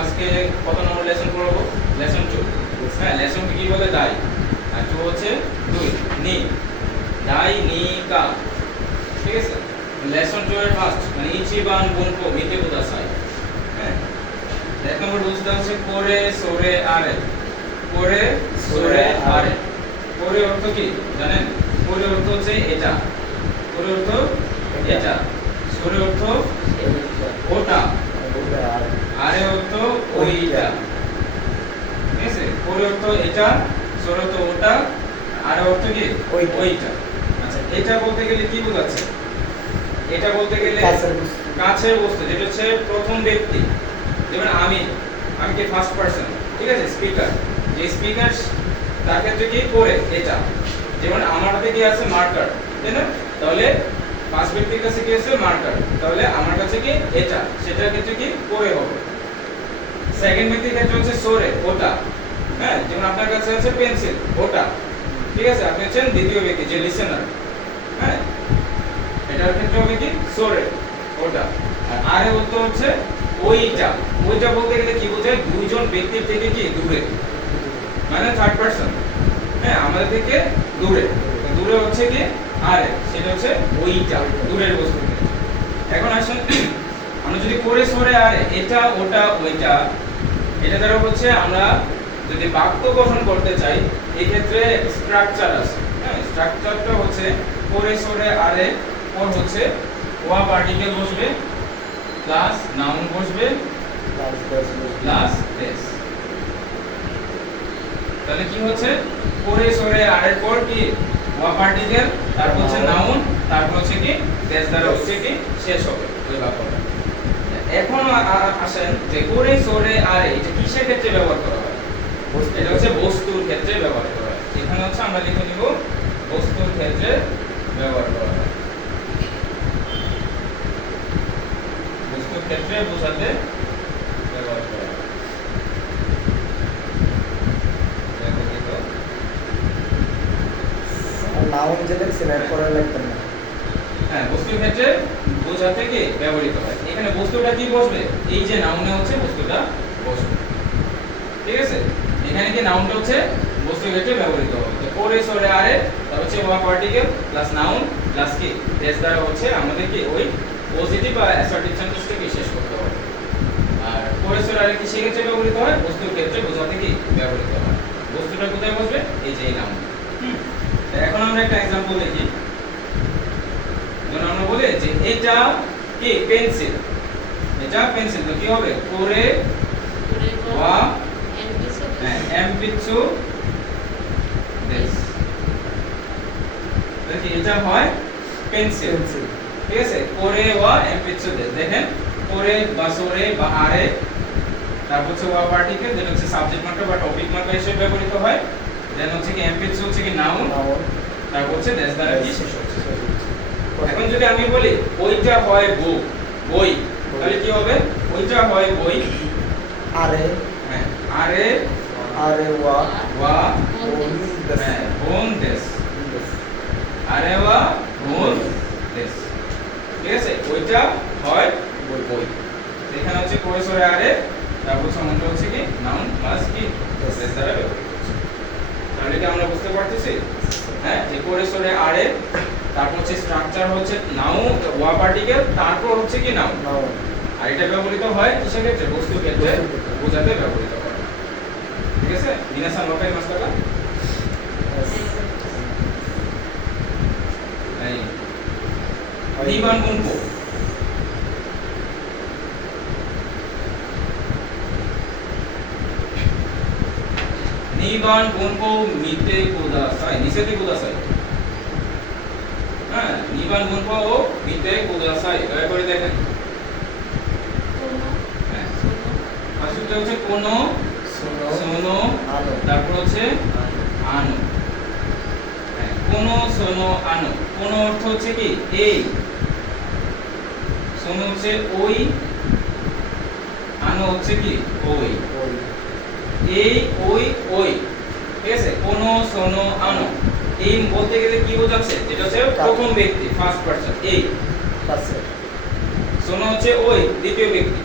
আজকে কত নম্বর লেসন পড়াবো? লেসন 2। হ্যাঁ, লেসন কি বলে? দাই। আর 2 হচ্ছে 2 নি, দাই নি কা। ঠিক আছে, লেসন 2 এর ফার্স্ট মানে ইচিবান বুনকো মিতে কুদাসাই। হ্যাঁ, এক নম্বর বুঝতে হচ্ছে কোরে সোরে আরে। কোরে সোরে আরে, কোরে অর্থ কি জানেন? কোরে অর্থ হচ্ছে এটা, কোরে অর্থ এটা, সোরে অর্থ ওটা, আরে অর্থ ওইটা। ঠিক আছে, কোরে অর্থ এটা, সোরে অর্থ ওটা, আরে অর্থ কি ওইটা। আচ্ছা, এটা বলতে গেলে কি বোঝাচ্ছে? এটা বলতে গেলে কাছের বস্তু, যেটা হচ্ছে প্রথম ব্যক্তি। যেমন আমি কি ফার্স্ট পারসন, ঠিক আছে, স্পিকার। যে স্পিকার তার ক্ষেত্রে কি করে এটা। যেমন আমার হাতে কি আছে? মার্কার, তাই না? তাহলে ফার্স্ট ব্যক্তির কাছে কি আছে? মার্কার। তাহলে আমার কাছে কি এটা, সেটার ক্ষেত্রে কি করে হবে। সেকেন্ড ব্যক্তির ক্ষেত্রে হচ্ছে সোরে ওটা। হ্যাঁ, যেমন আপনার কাছে আছে পেন্সিল, ওটা। ঠিক আছে, আপনি হচ্ছেন দ্বিতীয় ব্যক্তি, যে লিসেনার। হ্যাঁ, এটার ক্ষেত্রে হবে কি? সোরে ওটা। আর আরে অর্থ হচ্ছে ওইটা। ওইটা বলতে গেলে কি বোঝায়? দুইজন ব্যক্তির থেকে কি দূরে, মানে থার্ড পারসন। হ্যাঁ, আমাদের থেকে দূরে। দূরে হচ্ছে কি আরে, সেটা হচ্ছে ওইটা, দূরের বস্তু। এখন আসুন আমরা যদি করে সরে আরে এটা ওটা ওইটা, এটা দ্বারা হচ্ছে আমরা যদি বাক্য গঠন করতে চাই, এই ক্ষেত্রে স্ট্রাকচার আছে। হ্যাঁ, স্ট্রাকচারটা হচ্ছে করে সরে আরে পর হচ্ছে ওয়া পার্টিকেল বসবে, প্লাস নাউন বসবে, প্লাস দেশ। তাহলে কি হচ্ছে? করে সরে আরের পর কি ওয়া পার্টিকেল, তারপর হচ্ছে নাউন, তারপর হচ্ছে কি দেশ দ্বারা হচ্ছে কি শেষ হবে ওই বাক্যটা। এখন আসেন যে করে সরে আরে এটা কিসের ক্ষেত্রে ব্যবহার করা হয়? এটা হচ্ছে বস্তুর ক্ষেত্রে ব্যবহার করা হয়। এখানে হচ্ছে আমরা লিখে নিব বস্তুর ক্ষেত্রে ব্যবহার করা হয়। বস্তুর ক্ষেত্রে বোঝাতে ব্যবহার করা হয়। নাউন যেটা সিলেক্ট করা লাগবে না। হ্যাঁ, বস্তুর ক্ষেত্রে বোঝাতে কি ব্যবহৃত হয়। এখানে বস্তুটা কি বসবে? এই যে নাউনে হচ্ছে বস্তুটা বসবে। ঠিক আছে, এখানে কি নাউনটা হচ্ছে বস্তুর ক্ষেত্রে ব্যবহৃত হবে। তো করে সরে আরে, তার হচ্ছে ওয়া পার্টিকেল প্লাস নাউন প্লাস কি দেশ দ্বারা হচ্ছে আমাদের কি ওই পজিটিভ বা অ্যাসার্টিভ সেন্টেন্সটা কি শেষ করতে হবে। আর করে সরে আরে কি সেই ক্ষেত্রে ব্যবহৃত হয়? বস্তুর ক্ষেত্রে বোঝাতে কি ব্যবহৃত হয়। বস্তুটা কোথায় বসবে? এই যে এই নাউন। এখন আমরা একটা एग्जांपल দেখি। যেমন আমরা বলি যে এটা কি পেন্সিল, এটা পেন্সিল। তো কি হবে? করে ওয়া এমপিচু দেশ। দেখি এটা হয় পেন্সিল। ঠিক আছে, করে ওয়া এমপিচু দেশ। দেখেন করে বা সরে বা আরে, তারপর হচ্ছে ওয়া পার্টিকেল, যেটা হচ্ছে সাবজেক্ট মার্কার বা টপিক মার্কার হিসেবে ব্যবহৃত হয়। দেন হচ্ছে কি এমপিচু হচ্ছে কি নাউন, তারপর হচ্ছে দেশ দ্বারা কি শেষ হচ্ছে। এখন যদি আমি বলি ওইটা হয় বই, তাহলে কি হবে? ওইটা হয় বই। আরে, হ্যাঁ, আরে আরে ওয়া বোন দেশ। হ্যাঁ, বোন দেশ। আরে ওয়া বোন দেশ। ঠিক আছে, ওইটা হয় বই। এখানে হচ্ছে করে সরে আরে, তারপর সমানটা হচ্ছে কি নাউন প্লাস কি দেশ দ্বারা ব্যবহৃত হচ্ছে। তাহলে কি আমরা বুঝতে পারতেছি? হ্যাঁ, যে করে সরে আরে, তারপর হচ্ছে স্ট্রাকচার হচ্ছে নাউন ওয়া পার্টিকেল, তারপর হচ্ছে কি নাউন। আর এটা ব্যবহৃত হয় কিসের ক্ষেত্রে? বস্তুর ক্ষেত্রে বোঝাতে ব্যবহৃত হয়। ঠিক আছে, মিনাসান ওয়াকাই মাসলাকা। এই নিবান গুনকো, নিবান গুনকো মিতে কুদাসাই, নিসেতে কুদাসাই। হ্যাঁ, নিবান গুনকো ও মিতে কুদাসাই। দয়া করে দেখেন। হ্যাঁ, ফার্স্টটা হচ্ছে কোনো, সোনো, তারপর হচ্ছে আনো। হ্যাঁ, কোনো সোনো আনো। কোনো অর্থ হচ্ছে কি এই, সোনো হচ্ছে ওই, আনো হচ্ছে কি ওই। এই ওই ওই। ঠিক আছে, কোনো সোনো আনো। এই বলতে গেলে কি বোঝাচ্ছে? যেটা হচ্ছে প্রথম ব্যক্তি, ফার্স্ট পারসন। এই সোনো হচ্ছে ওই, দ্বিতীয় ব্যক্তি।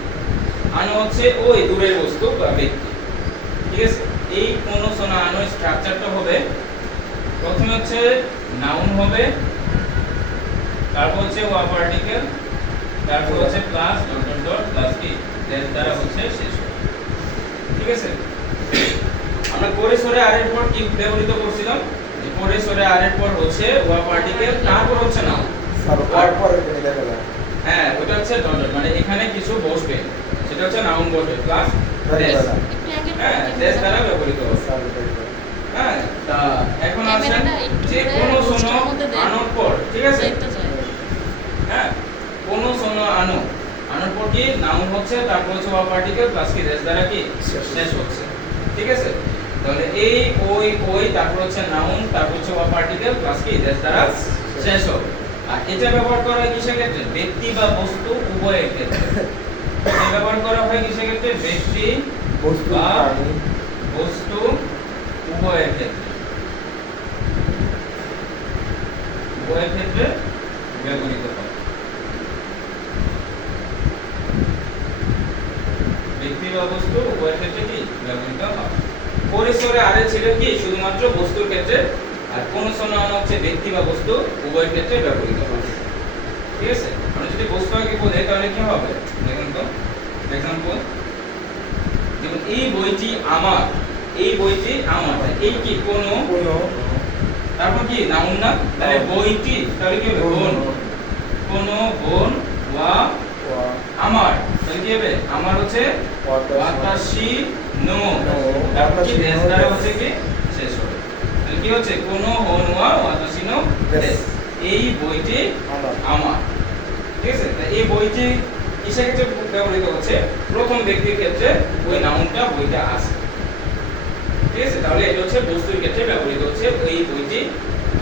আনো হচ্ছে ওই দূরের বস্তু বা ব্যক্তি। ঠিক আছে, এই কোনো সোনা আনো স্ট্রাকচারটা হবে প্রথমে হচ্ছে নাউন হবে, তারপর হচ্ছে ওয়া পার্টিকেল, তারপর হচ্ছে plus dot dot dot plus কি এর দ্বারা হচ্ছে শেষ হবে। ঠিক আছে, আমরা পরে সরে আর এর পর কি ব্যবহৃত করছিলাম, যে পরে সরে আর এর পর হচ্ছে ওয়া পার্টিকেল, তারপর হচ্ছে নাউন। স্যার ওয়ার পরে তুমি দেখা যায় হ্যাঁ, ওটা হচ্ছে ডট ডট, মানে এখানে কিছু বসবে, সেটা হচ্ছে নাউন বসবে প্লাস দেশ। হ্যাঁ, দেশ দ্বারা ব্যবহৃত হবে। স্যার দেখো হ্যাঁ, তা এখন আসেন ক্যামেরাটা একটু যে করে কোনো সোনো রোস্টের মধ্যে দেন। আনোর পর, ঠিক আছে, দেখতে চাই। হ্যাঁ, কোনো সোনো আনো আনোর পর কি নাউন হচ্ছে, তারপর হচ্ছে ওয়া পার্টিকেল প্লাস কি দেশ দ্বারা কি শেষ হচ্ছে। ঠিক আছে, তাহলে এই ওই তারপর হচ্ছে নাউন, তারপর হচ্ছে ওয়া পার্টিকেল প্লাস কি দেশ দ্বারা শেষ হবে। আর এটা ব্যবহার করা হয় কিসের ক্ষেত্রে, ব্যক্তি বা বস্তু উভয়ের ক্ষেত্রে। এটা ব্যবহার করা হয় কিসের ক্ষেত্রে, ব্যক্তি বস্তু বা প্রাণী বস্তু উভয়ের ক্ষেত্রে, উভয়ের ক্ষেত্রে ব্যবহৃত হয়। ব্যক্তি বা বস্তু উভয়ের ক্ষেত্রে কি ব্যবহৃত হয়। পরিসরে আরে ছিল কি শুধুমাত্র বস্তুর ক্ষেত্রে, আর কোন সমান হচ্ছে ব্যক্তি বা বস্তু উভয়ের ক্ষেত্রে ব্যবহৃত হয়। ঠিক আছে, আমরা যদি বস্তু আগে বলি তাহলে কি হবে, দেখুন তো এক্সাম্পল, যেমন এই বইটি আমার, এই বইটি আমার, এই কি কোনো, কোনো তারপর কি নাউন না, তাহলে বইটি, তাহলে কি হবে বোন, কোনো বোন ওয়া ওয়া আমার, তাহলে কি হবে আমার হচ্ছে ওয়াটাশি ওয়াতাশি নো, নো, তারপর কি ওয়াতাশি দেশ নো দ্বারা দেশ। হচ্ছে কি শেষ হবে, তাহলে কি হচ্ছে কোনো হন ওয়া ওয়াতাশি নো দেশ। দেশ, এই বইটি আমার আমার। ঠিক আছে, তাই এই বইটি কিসের ক্ষেত্রে ব্যবহৃত হচ্ছে, প্রথম ব্যক্তির ক্ষেত্রে ওই নাউনটা বইটা আছে। ঠিক আছে, তাহলে এটা হচ্ছে বস্তুর ক্ষেত্রে ব্যবহৃত হচ্ছে এই বইটি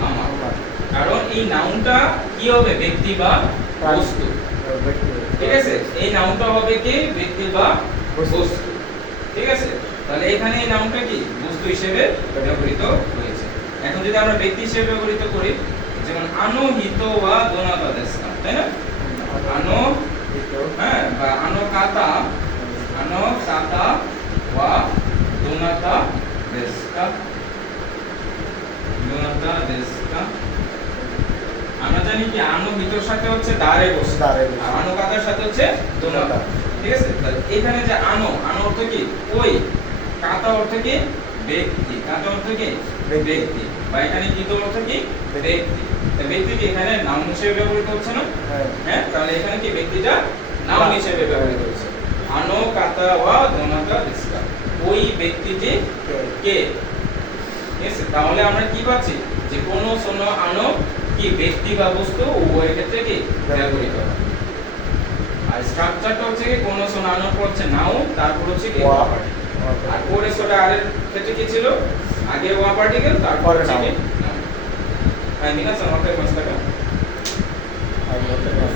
আমার, আমার কারণ এই নাউনটা কি হবে, ব্যক্তি বা প্রাণী। বস্তু। ব্যক্তি ঠিক আছে, এই নাউনটা হবে কি ব্যক্তি বা বস্তু। বস্তু। ঠিক আছে, তাহলে এখানে এই নাউনটা কি বস্তু হিসেবে ব্যবহৃত হয়েছে। এখন যদি আমরা ব্যক্তি হিসেবে ব্যবহৃত করি, যেমন আনো হিত ওয়া দোনাতা দেশকা, তাই না, আনো, হিতো হ্যাঁ, বা আনো কাতা ওয়া দোনাতা দেশকা, দোনাতা দেশকা। আমরা জানি কি আনো হিতোর সাথে হচ্ছে দাঁড়ে বসে, দাঁড়ে বসে। আর আনো কাতার সাথে হচ্ছে দোনাতা। ঠিক আছে, তাহলে এখানে যে আনো, আনো অর্থ কি ওই, কাতা অর্থ কি ব্যক্তি, কাতা অর্থ কি ব্যক্তি, বা এখানে হিত অর্থ কি ব্যক্তি। তাই ব্যক্তি কি এখানে নাউন হিসেবে ব্যবহৃত হচ্ছে না, হ্যাঁ হ্যাঁ, তাহলে এখানে কি ব্যক্তিটা নাউন হিসেবে ব্যবহৃত হচ্ছে। আনো কাতা ওয়া দোনাতা দেশকা, ওই ব্যক্তিটি কে। ঠিক আছে, তাহলে আমরা কি পাচ্ছি, যে কোনো সোনো আনো কি ব্যক্তি বা বস্তু উভয়ের ক্ষেত্রে কি ব্যবহৃত হয়। আর স্ট্রাকচারটা হচ্ছে কি কোনো সোনো আনোর পর হচ্ছে নাউন, তারপর হচ্ছে কি ওয়া ওয়া পার্টিকেল। আর পরে সোটা আর এর ক্ষেত্রে কি ছিল, আগে ওয়া পার্টিকেল, তারপর পরে হচ্ছে কি noun। নাউন। হ্যাঁ, মিনাস আমাকে মাস্টারটা আর বলতে পারি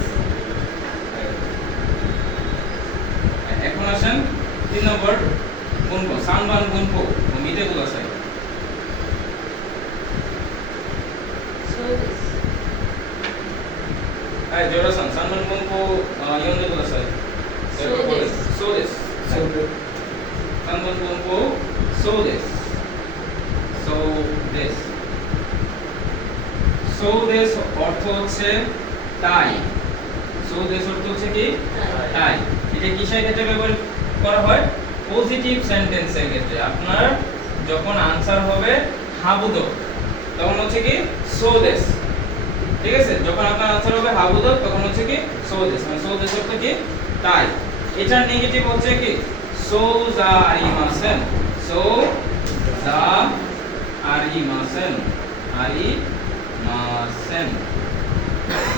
এখন আসেন 3 নম্বর গুণফল, সানবান গুণফল ও মিটে গুলাসাই। So this. হ্যাঁ, জোরাসান সানবান গুণফল ইয়ন্দে গুলাসাই। So this. So this. সানবান গুণফল so this. So this. So this অর্থ হচ্ছে তাই। So this অর্থ হচ্ছে কি তাই। এটা কিসের ক্ষেত্রে ব্যবহার করা হয়, পজিটিভ সেন্টেন্সের ক্ষেত্রে। আপনার যখন আনসার হবে হাবুদক, তখন হচ্ছে কি সো দিস। ঠিক আছে, যখন আপনার আনসার হবে হাবুদক তখন হচ্ছে কি সো দিস, মানে সো দিস অর্থ কি তাই। এটার নেগেটিভ হচ্ছে কি সো যা আরিমাসেন, সো যা আরিমাসেন, আরিমাসেন,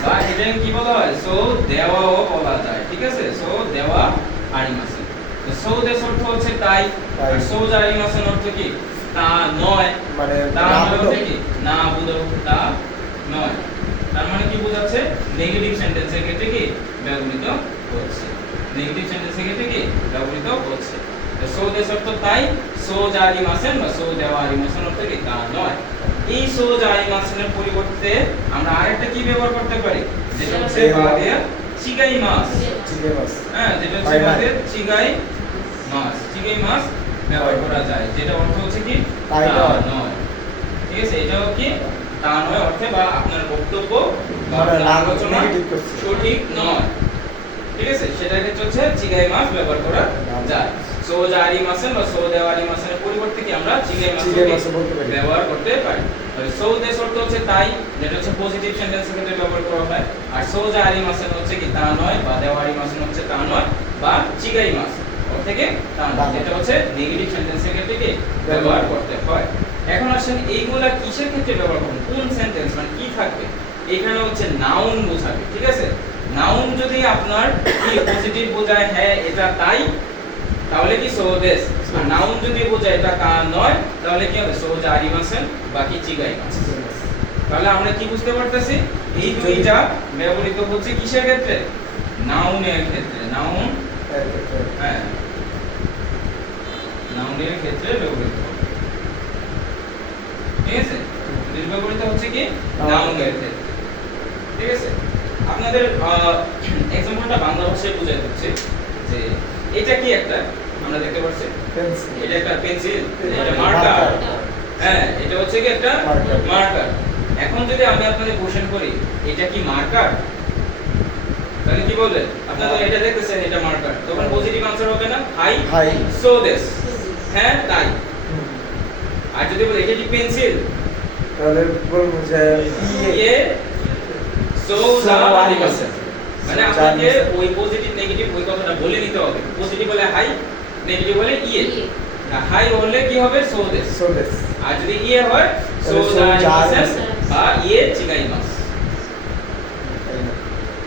বা এটাকে কি বলা হয়, সো দেওয়াও বলা যায়। ঠিক আছে, সো দেওয়া আরিমাসেন। তো সো দেশ অর্থ হচ্ছে তাই, আর সো যা আরিমাসেন অর্থ কি তা নয়, মানে তা না নয় বুঝো। অর্থ কি না বুঝো, তা নয়। তার মানে কি বোঝাচ্ছে, নেগেটিভ সেন্টেন্সের ক্ষেত্রে কি ব্যবহৃত হচ্ছে, নেগেটিভ সেন্টেন্সের ক্ষেত্রে কি ব্যবহৃত হচ্ছে। তো সো দেশ অর্থ তাই, সো যা আরিমাসেন বা সো দেওয়া আরিমাসেন অর্থ কি তা নয়। এই সো যা আরিমাসেনের পরিবর্তে আমরা আরেকটা কি ব্যবহার করতে পারি, যেটা হচ্ছে বাদের চিগাই মাস। চিকে মাছ হ্যাঁ, যেটা হচ্ছে হয় না। আমাদের চিগাই মাছ ব্যবহার করা যায়, যেটা অর্থ হচ্ছে কি তাই তা নয়। নয়। ঠিক আছে, এটাও কি তা নয় অর্থে বা আপনার বক্তব্য বা মানে আপনার না আলোচনা নেগেটিভ করছে। সঠিক নয়। ঠিক আছে, সেটার ক্ষেত্রে হচ্ছে চিগাই মাছ ব্যবহার করা যায়। সো জারি মাছেন বা সো দেওয়ারি মাছের পরিবর্তে কি আমরা চিগাই চিকে মাছ মাছ বলতে পারি। ব্যবহার করতে পারি। তাহলে সো দেশ অর্থ হচ্ছে তাই, যেটা হচ্ছে পজিটিভ সেন্টেন্সের ক্ষেত্রে ব্যবহার করা হয়। আর সো জারি মাছেন হচ্ছে কি তা নয়, বা দেওয়ারি মাছেন হচ্ছে তা নয়, বা চিগাই মাছ অর্থ থেকে তা নয়, যেটা হচ্ছে নেগেটিভ সেন্টেন্সের ক্ষেত্রে কি ব্যবহার করতে হয়। এখন আসেন এইগুলা কিসের ক্ষেত্রে ব্যবহার করব, কোন সেন্টেন্স মানে কি থাকবে, এখানে হচ্ছে নাউন বোঝাবে। ঠিক আছে, নাউন যদি আপনার কি পজিটিভ বোঝায় হ্যাঁ এটা তাই, তাহলে কি সো দেশ। আর নাউন যদি বোঝায় এটা তা নয়, তাহলে কি হবে সো জারি মাছেন বাকি চিগাই মাছ। তাহলে আমরা কি বুঝতে পারতেছি, এই দুইটা ব্যবহৃত হচ্ছে কিসের ক্ষেত্রে, নাউনের ক্ষেত্রে। নাউন, হ্যাঁ, নাউনের ক্ষেত্রে ব্যবহৃত হবে। ঠিক আছে, এর ব্যবহৃত হচ্ছে কি নাউনের ক্ষেত্রে। ঠিক আছে, আপনাদের এক্সাম্পলটা বাংলা ভাষায় বোঝাই হচ্ছে যে এটা কি একটা আমরা দেখতে পাচ্ছি, পেন্সিল এটা একটা পেন্সিল, এটা মার্কার। হ্যাঁ, এটা হচ্ছে কি একটা Marker. মার্কার। এখন যদি আমি আপনাদের কোশ্চেন করি এটা কি মার্কার, তাহলে কি বলবেন? আপনারা তো এটা দেখতেছেন এটা মার্কার, তখন পজিটিভ आंसर হবে না হাই হাই সো দিস, হ্যাঁ তাই। আর যদি বলি এটা কি পেন্সিল, তাহলে বলবো যে ইয়ে সো দা So আনিমেশন, মানে So আপনাকে animation. ওই পজিটিভ নেগেটিভ ওই কথাটা বলে নিতে হবে। পজিটিভ হলে হাই, নেগেটিভ হলে ইয়ে। না হাই হলে কি হবে সো দিস, সো দিস আর যদি ইয়ে হয় সো তাহলে so দা the আনিমেশন বা ইয়ে চিগাই মাছ।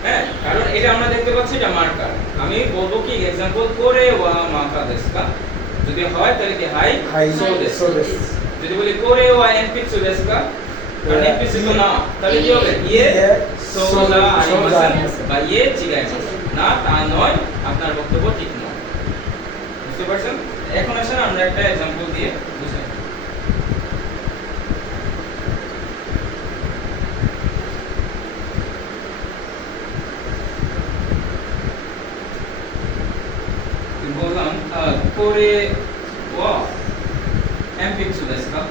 হ্যাঁ, কারণ এটা আমরা দেখতে পাচ্ছি এটা মার্কার। আমি বলবো কি एग्जांपल করে ওয়া মাকা দেসকা, যদি হয় তাহলে কি high high so this. So this যদি বলি করে ওয়া এনপিসু দেসকা, কারণ এনপিসু তো না, তাহলে কি হবে ইয়ে সো দা আনিমেশন বা ইয়ে চিগাই মাছ। না তা নয়, আপনার বক্তব্য ঠিক নয়। বুঝতে পারছেন? এখন আসেন আমরা একটা एग्जांपल দিয়ে বুঝাই। বললাম করে ওয়া এমপিসু দেসকা,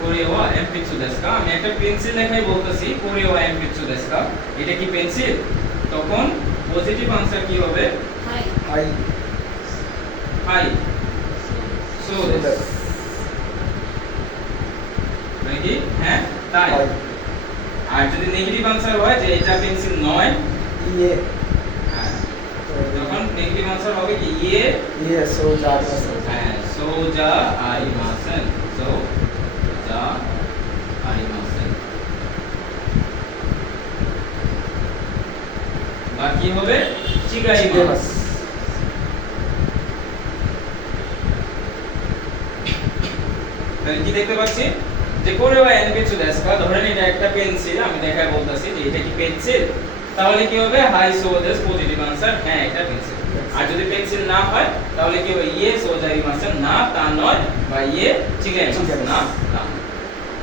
করে ওয়া এমপিসু দেসকা। আমি একটা পেন্সিল দেখাই বলতেছি করে ওয়া এমপিসু দেসকা, এটা কি পেন্সিল, তখন পজিটিভ आंसर কি হবে high high high so this, মানে কি হ্যাঁ তাই। আর যদি নেগেটিভ आंसर হয় যে এটা পেন্সিল নয়, ইয়ে হ্যাঁ, তখন নেগেটিভ आंसर হবে কি ইয়ে ইয়ে সো জারি মাছ হ্যাঁ সো জা আরিমাসেন, সো জা আরিমাসেন। বাকি হবে চিগাই চিকে মাছ। মাছ তাহলে কি দেখতে পাচ্ছি যে করে বা এনপিসু দেসকা, ধরেন এটা একটা পেন্সিল, আমি দেখাই বলতাছি যে এটা কি পেন্সিল, তাহলে কি হবে hi so this positive answer, হ্যাঁ এটা পেন্সিল। আর যদি পেন্সিল না হয় তাহলে কি হবে ইয়ে সো জারি মাসেন, না তা নয়, বা ইয়ে চিগাই মাছ, চিগাই মাছ। না না।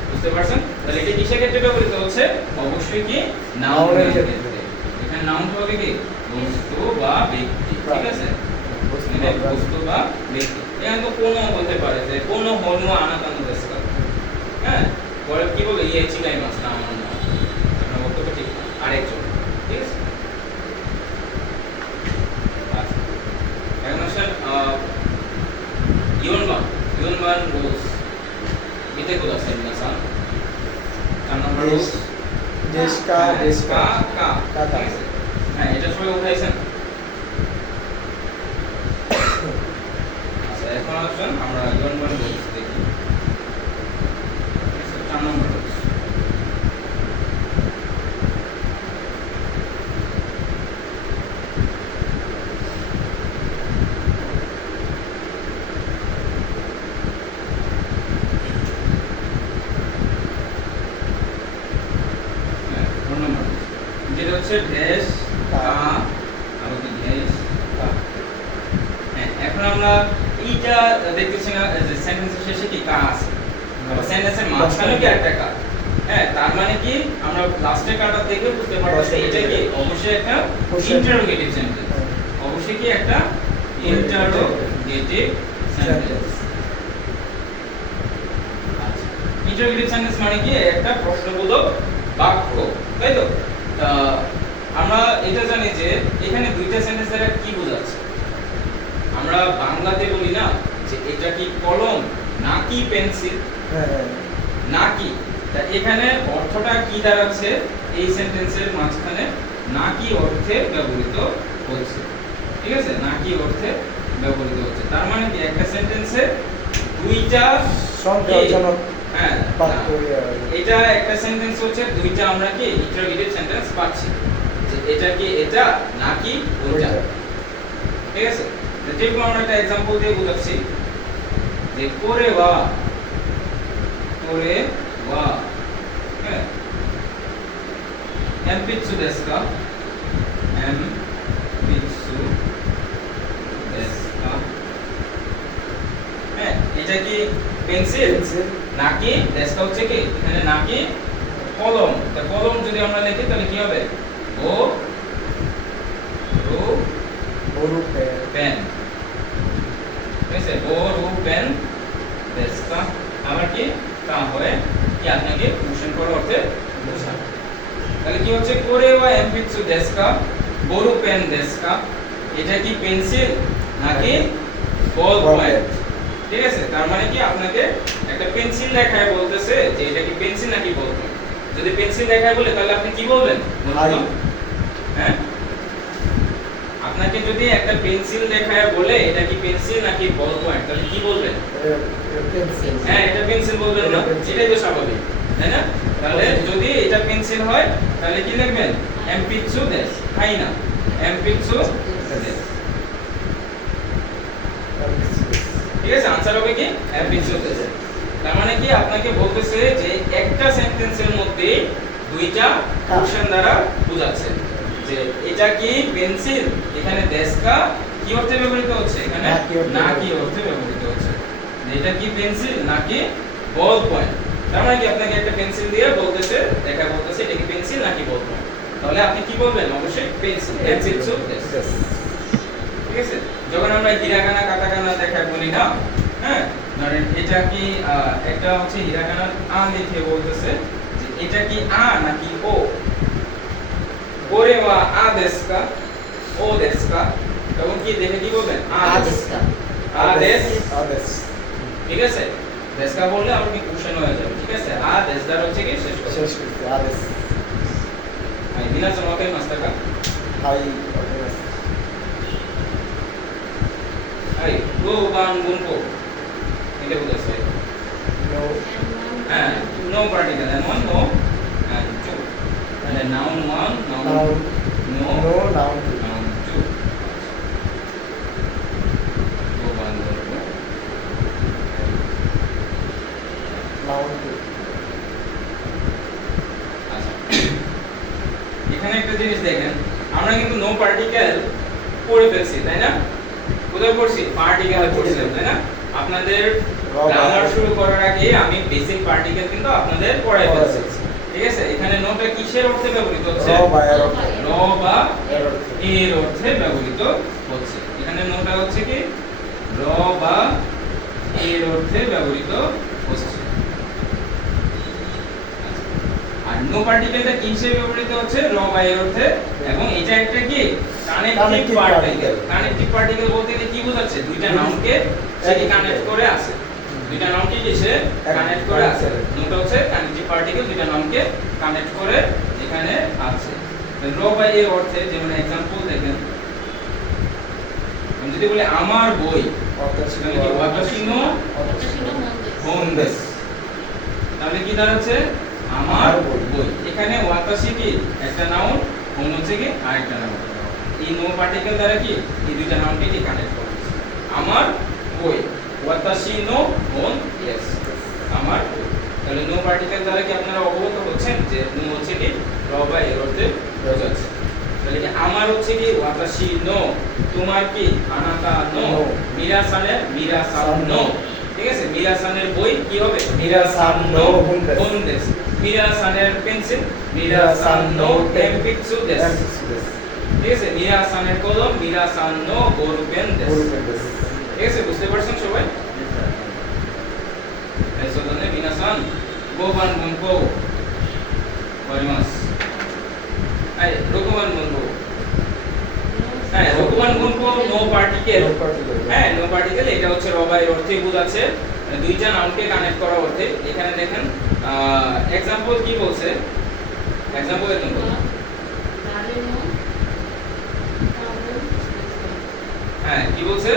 বুঝতে পারছেন? তাহলে এটা কিসের ক্ষেত্রে ব্যবহৃত হচ্ছে, অবশ্যই কি নাউনের Noun-এর ক্ষেত্রে। ক্ষেত্রে। এখানে নাউন হবে কি বস্তু বা ব্যক্তি। ঠিক আছে, বস্তু এটা বা বস্তু বা ব্যক্তি। এখানে তো কোনো হতে পারে যে কোনো হর্ম আনাতানো দেসকা, হ্যাঁ, পরে কি বলে ইয়ে চিগাই মাছ, না আমার না, আপনার বক্তব্য ঠিক না, আরেকজন। ঠিক আছে, আচ্ছা এখন আসেন ইউনবান রুলস এটা কোথা আছে ইনসান 4 নম্বর দেশ রুলস দেশ কা দেশ কা কা কা। ঠিক আছে, হ্যাঁ এটা সবাই উঠাইছেন। আচ্ছা এখন আসেন আমরা ইউনবান রুলস দেখি। 4 নম্বর রুলস যেটা হচ্ছে দেশ কা আর কি দেশ কা। হ্যাঁ, এখন আমরা এইটা দেখতেছি না যে সেন্টেন্সের শেষে কি কা আছে, আবার সেন্টেন্সের মাঝখানে কি একটা কা, হ্যাঁ, তার মানে কি আমরা লাস্টে কাটা দেখে বুঝতে পারতেছি এটা কি অবশ্যই একটা ইন্টারোগেটিভ সেন্টেন্স। অবশ্যই কি একটা ইন্টারোগেটিভ সেন্টেন্স। আচ্ছা, ইন্টারোগেটিভ সেন্টেন্স মানে কি একটা প্রশ্নবোধক বাক্য, তাই তো? তা আমরা এটা জানি যে এখানে দুইটা সেন্টেন্স দ্বারা কি বোঝাচ্ছে। আমরা বাংলাতে বলি না যে এটা কি কলম নাকি পেন্সিল, হ্যাঁ নাকি। তা এখানে অর্থটা কি দাঁড়াচ্ছে, এই সেন্টেন্সের মাঝখানে নাকি অর্থে ব্যবহৃত হচ্ছে, ঠিক আছে? নাকি অর্থে ব্যবহৃত হচ্ছে, তার মানে কি একটা সেন্টেন্সে দুইটা সন্দেহজনক হ্যাঁ বাক্য এটা একটা সেন্টেন্স হচ্ছে দুইটা আমরা কি ইন্টারোগেটিভ সেন্টেন্স পাচ্ছি, যে এটা কি এটা নাকি ওইটা, ঠিক আছে? তো যেরকম আমরা একটা एग्जांपल দিয়ে বোঝাচ্ছি যে করে ওয়া হ্যাঁ এমপিৎসু দেশু কা হ্যাঁ এটা কি পেন্সিল নাকি দেশটা হচ্ছে কি এখানে নাকি কলম। তা কলম যদি আমরা লিখি তাহলে কি হবে ও রু বড় পেন, ঠিক আছে? ও রু পেন দেশটা আবার কি তা হয় কি আপনাকে কোশ্চেন করার অর্থে বোঝানো। তাহলে কি হচ্ছে করে ওয়া এমপিৎসু দেশকা বড় পেন দেশকা, এটা কি পেন্সিল নাকি বল পয়েন্ট, ঠিক আছে? তার মানে কি আপনাকে একটা পেন্সিল দেখায় বলতেছে যে এটা কি পেন্সিল নাকি বল পয়েন্ট। যদি পেন্সিল দেখায় বলে তাহলে আপনি কি বলবেন বলুন? হ্যাঁ, আপনাকে যদি একটা পেন্সিল দেখায় বলে এটা কি পেন্সিল নাকি বল পয়েন্ট তাহলে কি বলবেন? পেন্সিল। হ্যাঁ, এটা পেন্সিল বলবেন না, এটাই তো স্বাভাবিক, তাই না? তাহলে যদি এটা পেন্সিল হয় তাহলে কি লিখবেন এমপিৎসু দেশ, তাই না? এমপিৎসু দেশ, ঠিক আছে? आंसर হবে কি এমপিৎসু দেশ। তার মানে কি আপনাকে বলতেছে যে একটা সেন্টেন্সের মধ্যে দুইটা কোশ্চেন দ্বারা বোঝাচ্ছে যে এটা কি পেন্সিল, এখানে দেশকা কি অর্থে ব্যবহৃত হচ্ছে, এখানে নাকি অর্থে ব্যবহৃত হচ্ছে। এটা কি পেন্সিল নাকি বল পয়েন্ট, তার মানে কি আপনাকে একটা পেন্সিল দিয়ে বলতেছে দেখা বলতেছে এটা কি পেন্সিল নাকি বল পয়েন্ট, তাহলে আপনি কি বলবেন? অবশ্যই পেন্সিল, এমপিৎসু দেশ, ঠিক আছে? যখন আমরা হিরাকানা কাটাকানা দেখা বলি না, হ্যাঁ, ধরেন এটা কি একটা হচ্ছে হিরাকানা আ লিখে বলতেছে যে এটা কি আ নাকি ও, ওরে ওয়া আ দেশকা ও দেশকা, তখন কি দেখে কি বলবেন? আ দেশকা, আ দেশ, ঠিক আছে? দেশকা বললে আর কি কোশ্চেন হয়ে যাবে, ঠিক আছে? আ দেশ দ্বারা হচ্ছে কি শেষ করতে আদেশ আই দিনা সমাকে মাস্টাকা হাই আই গো বান গুনকো এটা বলতেছে নো হ্যাঁ no particle and one no and two and noun one noun noun no no noun noun two go বান গুনকো নাউন আচ্ছা এখানে একটা জিনিস দেখেন, আমরা কিন্তু নো পার্টিকেল পড়ে ফেলছি, তাই না? কোথায় পড়ছি? পার্টিকেল পড়ছিলাম, তাই না? আপনাদের গ্রামার শুরু করার আগে আমি বেসিক পার্টিকেল কিন্তু আপনাদের পড়াই ফেলছি, ঠিক আছে? এখানে নোটা কিসের অর্থে ব্যবহৃত হচ্ছে? র বা এর র বা এর এর অর্থে ব্যবহৃত হচ্ছে। এখানে নোটা হচ্ছে কি র বা এর অর্থে ব্যবহৃত হচ্ছে। আর নো পার্টিকেলটা কি হিসেবে ব্যবহৃত হচ্ছে? র বা এর অর্থে, এবং এটা একটা কি কানেক্টিভ পার্টিকেল। কানেক্টিভ পার্টিকেল বলতে গেলে কি বোঝাচ্ছে? দুইটা নাউনকে সেটি কানেক্ট করে আছে, দুইটা নাউনকে কি সে কানেক্ট করে আছে। নোটা হচ্ছে কানেক্টিভ পার্টিকেল, দুইটা নাউনকে কানেক্ট করে এখানে আছে। র বা এর অর্থে যেমন एग्जांपल দেখেন, আমি যদি বলি আমার বই, তাহলে কি ওয়াতাশি নো হোন্দেস, তাহলে কি দাঁড়াচ্ছে? আমার বই। এখানে ওয়াতাশি কি একটা নাউন, হোন হচ্ছে কি আরেকটা নাউন। এই নো পার্টিকেল দ্বারা কি এই দুইটা নাউনকে কি কানেক্ট করছে। আমার বই, ওয়াতাশি নো হোন্দেস, আমার বই। তাহলে নো পার্টিকেল দ্বারা কি আপনারা অবগত হচ্ছেন যে নো হচ্ছে কি র বা এর অর্থে বোঝাচ্ছে। তাহলে কি আমার হচ্ছে কি ওয়াতাশি নো, তোমার কি আনাতা নো, মিরাসানের মিরাসান নো, ঠিক আছে? মিরাসানের বই কি হবে? মিরাসান নো হোন্দেস। হোন্দেস। মিরা-সানের পেন্সিল, মিরা-সান নো এমপিটসু দেস। ঠিক আছে, মিরা-সানের কলম, মিরা-সান নো বোলপেন দেস। ঠিক আছে, বুঝতে পারছেন সবাই? eso donde minasan goban munko warimasu ai rokuban munko হ্যাঁ রোকুবান গুনকো নো পার্টিকেল হ্যাঁ নো পার্টিকেল এটা হচ্ছে রবাই অর্থে বোঝাচ্ছে দুইটা নাউনকে কানেক্ট করা অর্থে এখানে দেখেন एग्जांपल কি বলছে एग्जांपल একদম হ্যাঁ কি বলছে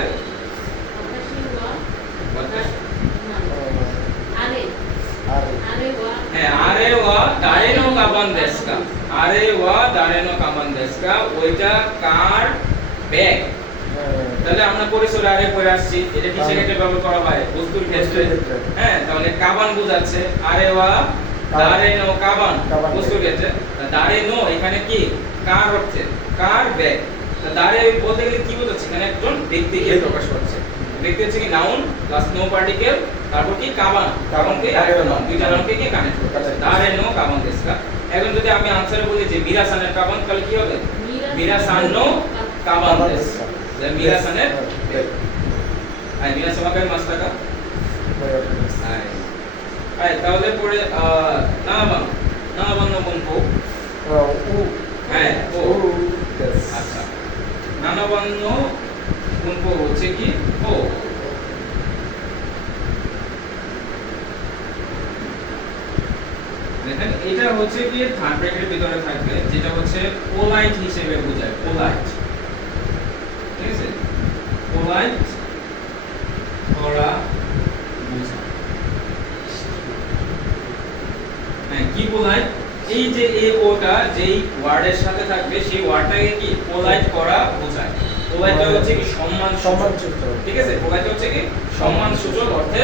হ্যাঁ আরে ওয়া দারেনো কাবান দেশকা আরে ওয়া দারেনো কাবান দেশকা ওইটা কার ব্যাগ তাহলে আমরা পরিসরে আরে পড়ে আসছি এটা কিসের ক্ষেত্রে ব্যবহার করা হয় বস্তুর ক্ষেত্রে হ্যাঁ তাহলে কাবান বোঝাচ্ছে আরে ওয়া দারেনো কাবান বস্তুর ক্ষেত্রে দারেনো এখানে কি কার অর্থে কার ব্যাগ দারে বলতে গেলে কি বোঝাচ্ছে এখানে একজন ব্যক্তিকে প্রকাশ করছে ব্যক্তি হচ্ছে কি নাউন প্লাস নো পার্টিকেল তারপর কি কাবান কাবানকে আরেকটা নাউন দুইটা নাউনকে কি কানেক্ট করছে দারেনো কাবান দেশকা এখন যদি আমি আনসারে বলি যে মিরা-সানের কাবান তাহলে কি হবে মিরা-সান নো কাবান দেশকা মিরা-সানের আই মিরা-সামাকাই মাস্তাকা আই তাহলে পরে নানাবান নানাবান নো বনকো হ্যাঁ ও আচ্ছা নানাবান নো বনকো হচ্ছে কি ও দেখেন এটা হচ্ছে কি থার্ড ব্র্যাকেটের ভিতরে থাকবে যেটা হচ্ছে পোলাইট হিসেবে বোঝায় পোলাইট ঠিক আছে পোলাইট করা বোঝা হ্যাঁ কি পোলাইট এই যে এ ওটা যেই ওয়ার্ডের সাথে থাকবে সেই ওয়ার্ডটাকে কি পোলাইট করা বোঝায় পোলাইটটা হচ্ছে কি সম্মানসূচক ঠিক আছে পোলাইট হচ্ছে কি সম্মানসূচক অর্থে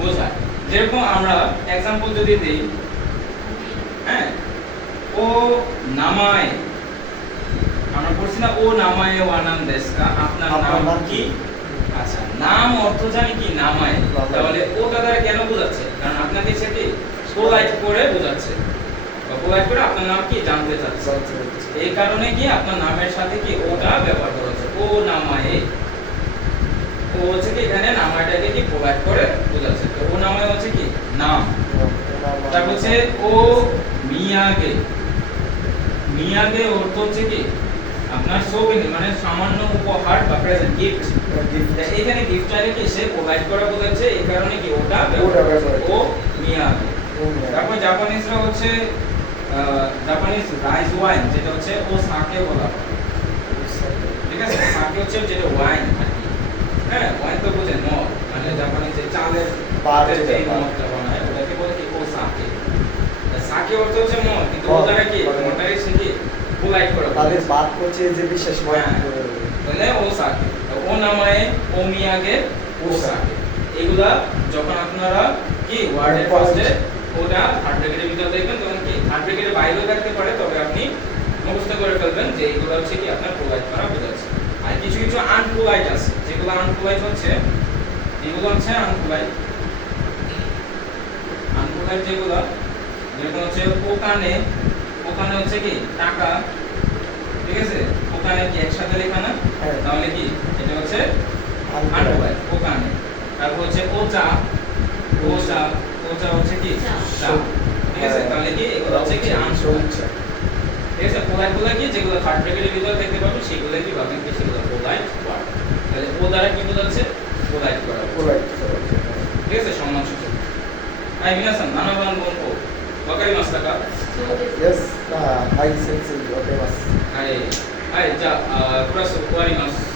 বোঝায় যেরকম আমরা एग्जांपल যদি দেই হ্যাঁ ও নামায় আমরা পড়ছি না ও নামায় ওয়ানাম দেশকা আপনার নাম কি আচ্ছা নাম অর্থ জানি কি নামায় তাহলে ওটা দ্বারা কেন বোঝাচ্ছে কারণ আপনাকে সে কি পোলাইট করে বোঝাচ্ছে বা পোলাইট করে আপনার নাম কি জানতে চাচ্ছে এই কারণে কি আপনার নামের সাথে কি ওটা ব্যবহার করা হচ্ছে ও নামায় ও হচ্ছে কি এখানে নামাটাকে কি পোলাইট করে বোঝাচ্ছে তো ও নামায় হচ্ছে কি নাম তারপর হচ্ছে ও মিয়াগে মিয়াগে অর্থ হচ্ছে কি আপনার সৌভিনী মানে সামান্য উপহার বা প্রেজেন্ট গিফট এখানে গিফটটাকে কি সে প্রোভাইড করা বোঝাচ্ছে এই কারণে কি ওটা ও মিয়াগে তারপর জাপানিজরা হচ্ছে জাপানিজ রাইস ওয়াইন যেটা হচ্ছে ও সাকে বলা হয় ঠিক আছে সাকে হচ্ছে যেটা ওয়াইন হ্যাঁ ওয়াইন তো বুঝেন মদ মানে জাপানিজ যে চালের বাতের যে মদটা বানায় ওটাকে বলে কি ও সাকে সাকে অর্থ হচ্ছে মদ কিন্তু ওটাকে কি মদটাকে সে কি পোলাইট করে তাদের বাত হচ্ছে যে বিশেষ ওয়াইন তাহলে ও সাকে ও নামায় ও মিয়াগে ও সাকে এগুলা যখন আপনারা কি ওয়ার্ডের ফার্স্টে ওটা থার্ড ব্র্যাকেটের ভিতরে দেখবেন তখন কি থার্ড ব্র্যাকেটের বাইরেও থাকতে পারে তবে আপনি মুখস্থ করে ফেলবেন যে এগুলো হচ্ছে কি আপনার প্রোভাইড করা বোঝাচ্ছে আর কিছু কিছু আনপোলাইট আছে যেগুলো আনপোলাইট হচ্ছে এগুলো হচ্ছে আনপোলাইট আনপোলাইট যেগুলো যেরকম হচ্ছে ওখানে ওখানে হচ্ছে কি টাকা ঠিক আছে ওখানে কি একসাথে লেখা না তাহলে কি এটা হচ্ছে আনপোলাইট ওখানে তারপর হচ্ছে ওচা ওচা ওচা হচ্ছে কি চা ঠিক আছে তাহলে কি এগুলো হচ্ছে কি আনপোলাইট ঠিক আছে পোলাইট গুলো কি যেগুলো থার্ড ব্র্যাকেটের ভিতরে দেখতে পাবেন সেগুলো কি ভাবেন কি সেগুলো পোলাইট ওয়ার্ড তাহলে ও দ্বারা কি বোঝাচ্ছে পোলাইট করা পোলাইট ঠিক আছে সম্মানসূচক আই মিনাসান নানাবান বনকো ওয়াকারিমাসু কা Yes, I sense it. Okay, mas. はい、はい、じゃあ、クラス終わります。